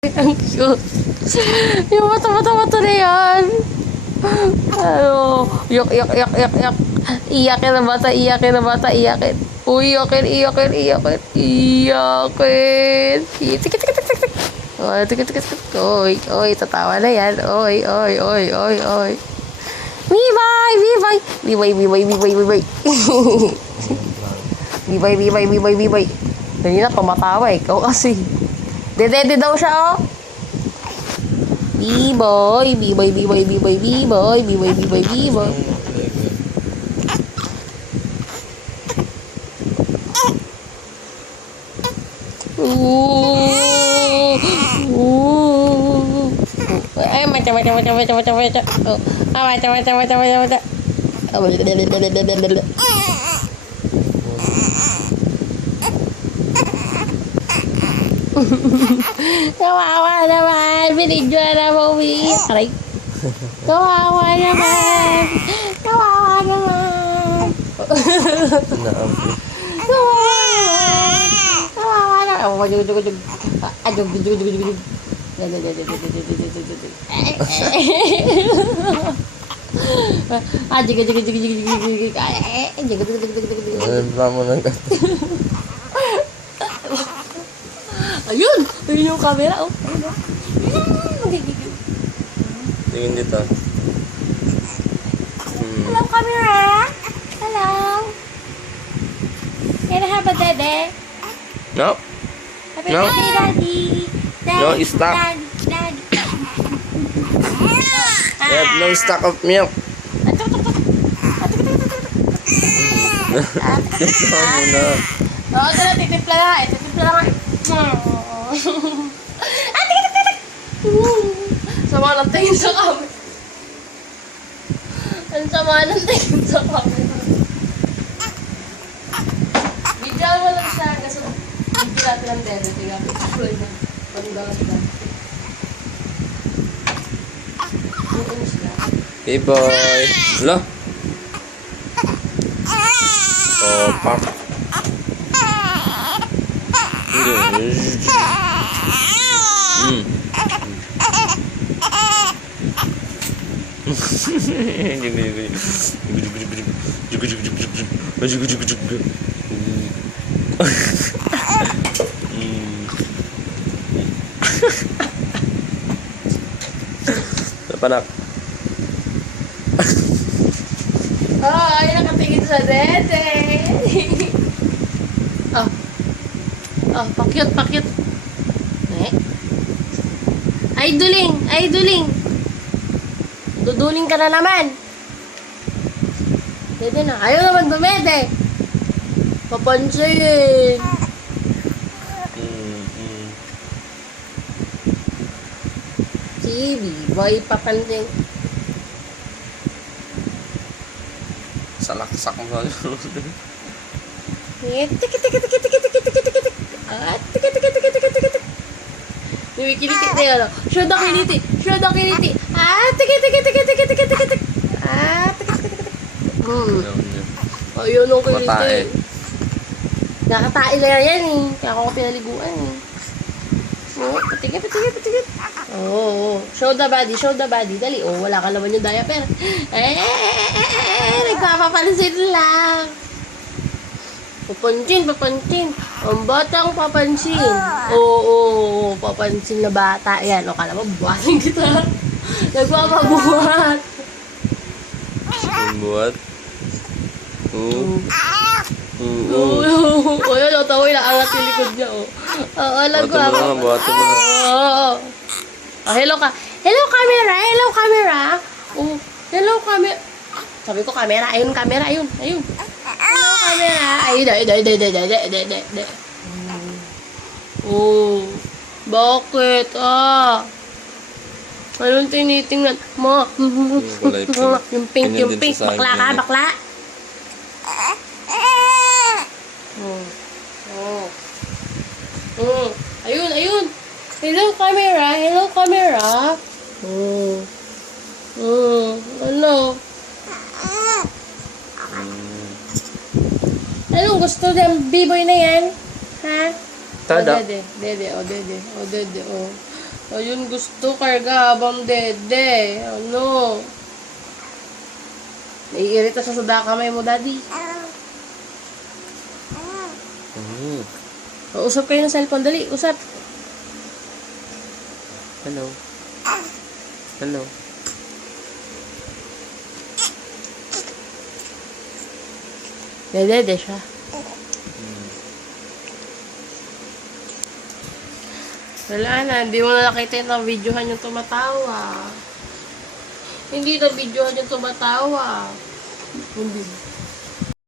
Ang cute. Yung mata na yan. Ano, yak. Iyakin na bata, iyakin. Uy, iyakin. Tikit. Oy, tikit. Oy, tatawa na yan. Oy. Bibay. Bibay. Kanina tumatawa eh. Ikaw kasi. Dede daw siya, oh. B-boy. Ay, macam. Oh, macam. Kawawa naman. Binidyo na mo, aray. Kawawa naman. Jug. Ayun yung camera, oh. Tingin dito. Hello, camera. Hello. Can I have a dede? No. Happy No. birthday, Daddy. No, stop. Daddy. I have no stock of milk. Ito muna. Oo, ito na, titimpla na. Tikit. Sama ng tingin sa camera. Ang sama ng tingin sa camera. Bigyan mo lang siya kasi bigyan natin ang dede. Tingnan ko. Tuloy na. Pandalas na. Ano sila? Hey boy. Hello? Oh, pop. Panak. Ay, nakatingin sa dede. Pakyut. Idling. Duduling ka na naman. Dede na. Ayaw naman bumede. Papansin. Si B-boy papansin. Salaksak mo sa Tikit. Kumikiliti na yun. Show the kiliti. Tikit. Ayun ang kiliti. Matae. Nakatae na yan eh. Kaya ako pinaliguan eh. Patikit. Oh. Show the body. Dali. Oh, wala ka naman yung diaper. Nagpapapansin lang. Papansin. Ang batang papansin. Oo, papansin na bata. Ayan, o kala mo, buhatin kita. Nagpapabuhat. Buat. Ayan, o, tawa na angat yung likod niya, o. Alam ko. Buhat mo na. Oo. Hello camera. Oh, hello camera. Sabi ko camera, ayun. Hello camera. Ayun. Oh. Bakit? Anong tinitingnan mo? Kulay pink. Yung pink. Ganyan din sa akin, Bakla ka, ganyan. bakla. Ayun. Hello camera. Ano? Anong gusto ng B-boy na yan? Ha? Tada. Dede. Ayun, gusto karga habang dede. Ano? Naiirita siya sa kamay mo, daddy. Mm. Usap kayo ng cellphone. Dali, usap. Hello. Hello. Dede siya. Wala na, hindi mo na nakita yung videohan yung tumatawa. Hindi na videohan yung tumatawa. Hindi.